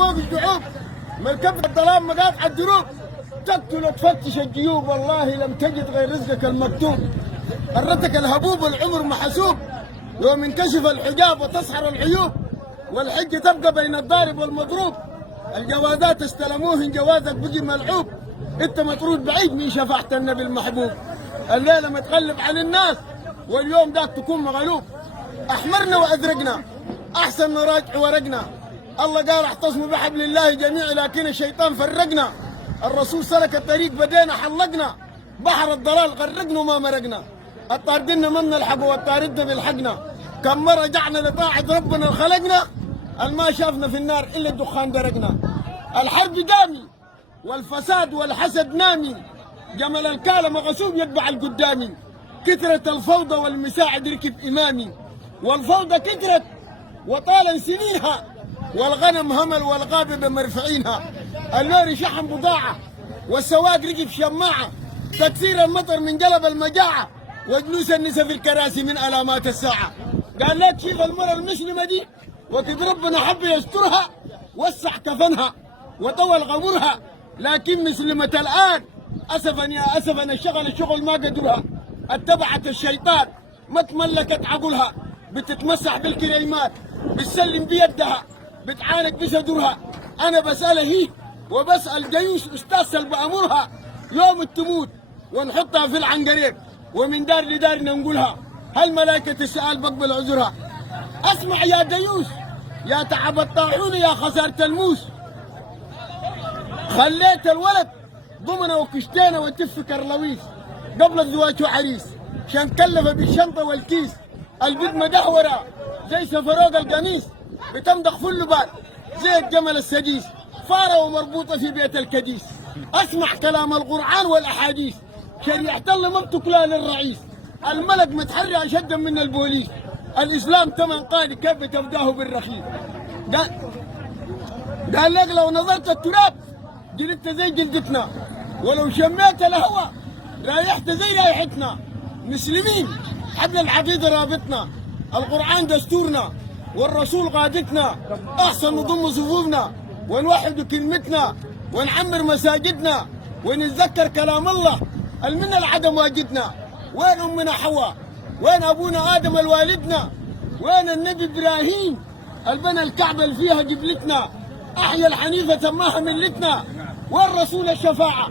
فوق الشعوب، مركبة الظلام مقاطع الدروب، تقتل وتفتش الجيوب، والله لم تجد غير رزقك المكتوب. قرتك الهبوب العمر محسوب، يوم انكشف الحجاب وتسحر العيوب، والحج تبقى بين الضارب والمضروب. الجوازات استلموهن جوازك بقي ملعوب، انت مطرود بعيد من شفاعة النبي المحبوب. الليلة متغلب عن الناس واليوم داك تكون مغلوب. احمرنا وازرقنا احسن نراجع ورقنا، الله قال اعتصموا بحبل الله جميعا لكن الشيطان فرقنا. الرسول سلك الطريق بدينا حلقنا، بحر الضلال غرقنا وما مرقنا. الطاردنا من الحق والطاردنا بالحقنا، كم مرة رجعنا لطاعة ربنا خلقنا، الما شافنا في النار الا الدخان درقنا. الحرب دامي والفساد والحسد نامي، جمل الكالة مغصوب يتبع القدامي. كثرت الفوضى والمساعد ركب امامي، والفوضى كثرت وطال سنينها، والغنم همل والغابة بمرفعينها. اللوري شحن بضاعة والسواق ركب شماعة، تكسير المطر من جلب المجاعة، وجلوس النساء في الكراسي من علامات الساعة. قال لا تشيل المرأة المسلمة دي، وكيف ربنا حب يسترها وسع كفنها وطول غمرها، لكن مسلمة الآن أسفا يا أسفا الشغل ما قدرها. اتبعت الشيطان ما تملكت عقلها، بتتمسح بالكريمات بتسلم بيدها بتعانق بصدرها. أنا بسألها هي وبسأل جيوش أستاذ بأمرها، يوم تموت ونحطها في العنقريب ومن دار لدار نقولها، هل ملائكة السؤال بقبل عذرها؟ اسمع يا ديوس يا تعب الطاحون يا خسارة الموس، خليت الولد ضمنه وكشتينه وتف كرلويس قبل الزواج وعريس، عشان كلفه بالشنطة والكيس. البيت مدهورة زي سفروق القميص، بتمضخ في اللبان زي الجمل السديس، فارة ومربوطة في بيت الكديس. اسمع كلام القرآن والأحاديث، شريعة الله ما بتكلها للرئيس، الملك متحرى أشد من البوليس. الإسلام ثمن قالي كيف بتفداه بالرخيص. قال لك لو نظرت التراب جلدت زي جلدتنا، ولو شميت الهوى رايحت زي رايحتنا. مسلمين حبل العقيدة رابطنا، القرآن دستورنا والرسول قادتنا، أحسن نضم صفوفنا ونوحد كلمتنا ونعمر مساجدنا ونتذكر كلام الله المن العدم واجدنا. وين أمنا حواء؟ وين أبونا آدم الوالدنا؟ وين النبي إبراهيم البنى الكعبة اللي فيها قبلتنا؟ أحيا الحنيفة سماها ملتنا. والرسول الشفاعة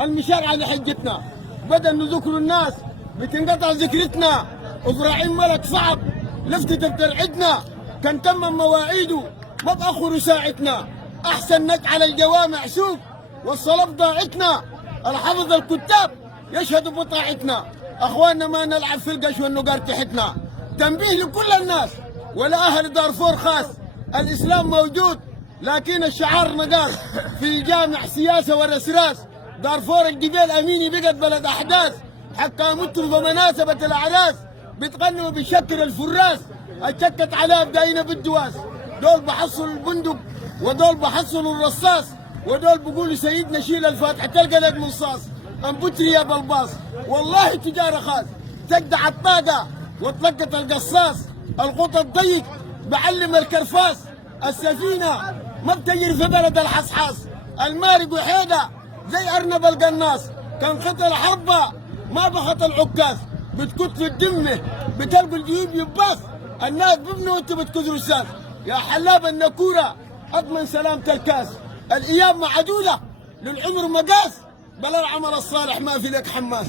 المشارعة لحجتنا، بدل نذكر الناس بتنقطع ذكرتنا. إبراهيم ملك صعب لفتة بترعدنا، كان تمم مواعيده ما بأخر ساعتنا. أحسن نجعل الجوامع سوق والصلاة ضاعتنا، الحفظ الكتاب يشهدوا بطاعتنا. أخواننا ما نلعب في القش والنقار تحتنا. تنبيه لكل الناس ولا أهل دارفور خاص، الإسلام موجود لكن الشعار نقاص، في جامع سياسة ورسراس. دارفور الجبال أميني بقت بلد أحداث، حكامتهم بمناسبة الأعراس بتغنوا بشكل الفراس. اتشكت عليها بداينا بالدواس، دول بحصلوا البندق ودول بحصلوا الرصاص، ودول بيقولوا سيدنا شيل الفاتحة تلقى لك مصاص. أنبتري يا بلباص والله تجارة خاص، تجدع الطاقة وتلقط القصاص. القطط ضيق بعلم الكرفاس، السفينة ما بتجري في بلد الحصحاص. المارق وحيدة زي أرنب القناص، كان خط الحربة ما بخط العكاز. بتكت في الدمة بتلقوا الجيوب يباص، الناس ببنوا وانتوا بتكذروا الساس. يا حلاب النكورة أضمن سلامة الكاس، الأيام معدودة للعمر مقاس، بلا العمل الصالح ما في لك حماس.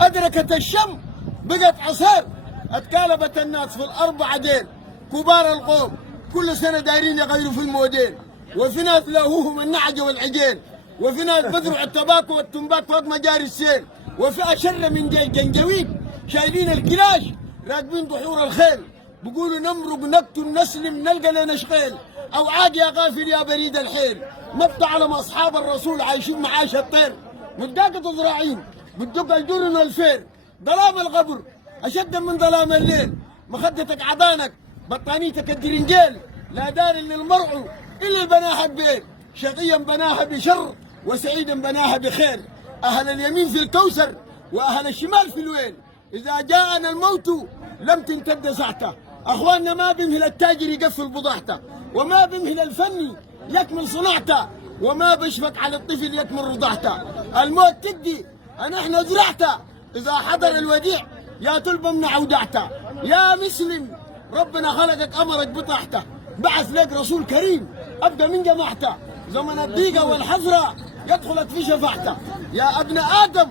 أدركت الشم بقت عصير، اتكالبت الناس في الأربعة دين. كبار القوم كل سنة دايرين يغيروا في الموديل، وفي ناس لاهوهم النعجة والعجين، وفي ناس بذروا التباكو والتنباك فوق مجاري السيل، وفي أشر من جنجويد شايلين الكلاش راكبين ضحور الخيل. بيقولوا نمرق نقتل نسلم نلقى لنا شغيل، أو عاد يا غافل يا بريد الحيل. ما بتعلم أصحاب الرسول عايشين معاش الطير، متداقة ذراعين بتدق الجرن والفير. ظلام الغبر أشد من ظلام الليل، مخدتك عضانك بطانيتك الدرنجيل. لا دار للمرء إلا بناها ببيل، شقيا بناها بشر وسعيدا بناها بخير. أهل اليمين في الكوثر وأهل الشمال في الويل، إذا جاءنا الموت لم تمتد ساعته. أخواننا ما بيمهل التاجر يقفل بضاعته، وما بيمهل الفني يكمل صناعته، وما بشفق على الطفل يكمل رضعته. الموت تدي أنا إحنا زرعته، إذا حضر الوديع يا تلبى من عودعته. يا مسلم ربنا خلقك أمرك بطاعته، بعث لك رسول كريم أبقى من جماعته، زمن الضيقة والحذرة يدخلك في شفاعته. يا ابن آدم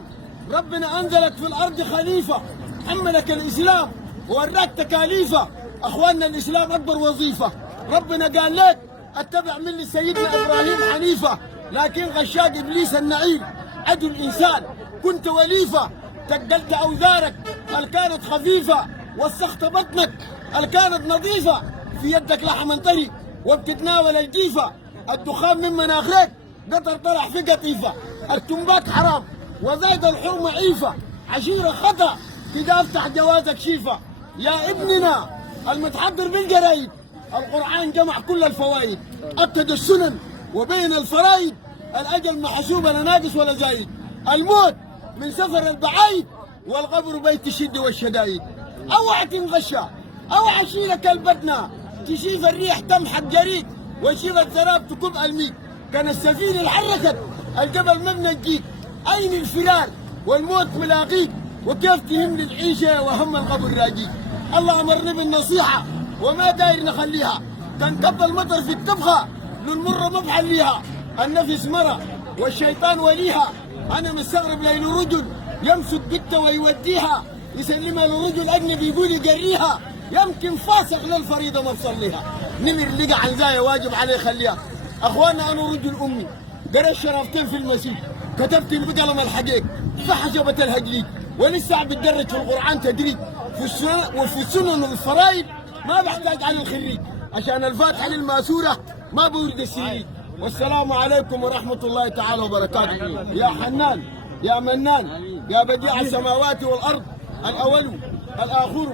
ربنا أنزلك في الأرض خليفة، حملك الإسلام ووراك تكاليفه. أخواننا الإسلام أكبر وظيفة، ربنا قال لك اتبع ملة سيدنا إبراهيم حنيفة، لكن غشاق إبليس اللعين عدو الإنسان كنت وليفة. تقلت أوزارك هل كانت خفيفة، وسخت بطنك هل كانت نظيفة، في يدك لحم طري وبتتناول الجيفة. الدخان من مناخيرك قطر طلع في قطيفة، التنباك حرام وزايد الحرمة عيفة، عشيرة خطأ كده افتح جوازك شيفة. يا ابننا المتحضر بالجرايد القرآن جمع كل الفوائد، أكد السنن وبين الفرائد، الأجل محسوب لا ناقص ولا زايد، الموت من سفر البعايد والقبر بيت الشد والشدايد. اوعى تنغشى، اوعى اشيلك البدنة تشيف الريح تمحك جريد، وشيف الزراب تكب الميك. كان السفينة اللي حركت الجبل مبنى الجيك، اين الفرار والموت ملاقيك، وكيف تهم للعيشة وهم القبر راجيك. الله امرني بالنصيحة وما داير نخليها، كان كب المطر في الطبخة للمرة ما بحليها. النفس مرة والشيطان وليها، أنا مستغرب ليل رجل يمسك بنته ويوديها يسلمها لرجل أجنبي يقول يجريها، يمكن فاسق للفريضة ما بصليها. نمر لقى عن زايا واجب عليه يخليها. أخوانا أنا رجل أمي قرأت شرفتين في المسيح، كتبت بقلم الحقيق فحجبت الهجليك، ولسه بتدرج في القرآن تدريج وفي السنن والفرائض ما بحتاج على الخريج، عشان الفاتحة للماسورة ما بورد السريج. والسلام عليكم ورحمة الله تعالى وبركاته. يا حنان يا منان يا بديع السماوات والأرض، الأول الآخر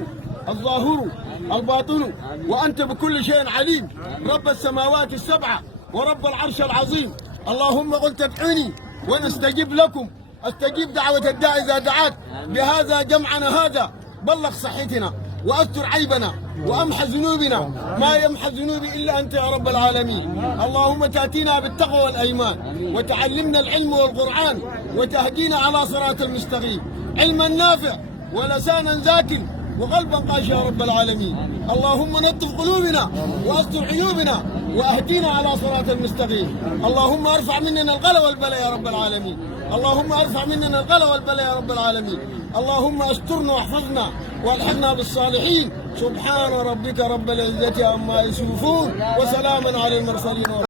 الظاهر الباطن، وأنت بكل شيء عليم، رب السماوات السبعة ورب العرش العظيم. اللهم قلت ادعوني ونستجيب لكم، استجيب دعوة الداعي إذا دعاك. بهذا جمعنا هذا بلغ صحتنا واستر عيبنا وامحى ذنوبنا، ما يمحى الذنوب الا انت يا رب العالمين. اللهم تاتينا بالتقوى والايمان، وتعلمنا العلم والقران، وتهدينا على صراط المستقيم، علما نافع ولسانا ذاكر وقلبا قاشا يا رب العالمين. اللهم نطف قلوبنا واستر عيوبنا واهدينا على صراط المستقيم. اللهم ارفع مننا الغلا والبلاء يا رب العالمين، اللهم ارفع مننا الغلا والبلاء يا رب العالمين. اللهم استرنا واحفظنا والحقنا بالصالحين. سبحان ربك رب العزة عما يصفون، وسلام على المرسلين.